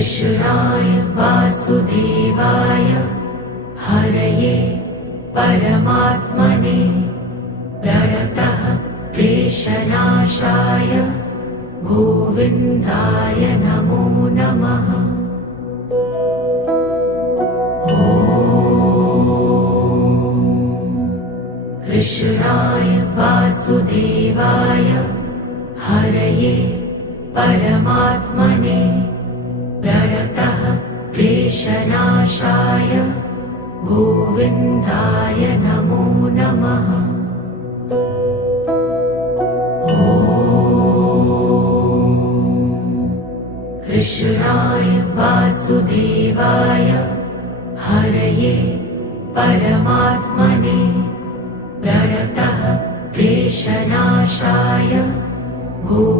कृष्णाय वासुदेवाय हरये परमात्मने प्रणतः क्लेशनाशाय गोविन्दाय नमो नमः। कृष्णाय वासुदेवाय हरये परमात्मने प्रणतः क्लेशनाशाय गोविन्दाय नमो नमः। कृष्णाय वासुदेवाय हरये परमात्मने प्रणतः क्लेशनाशाय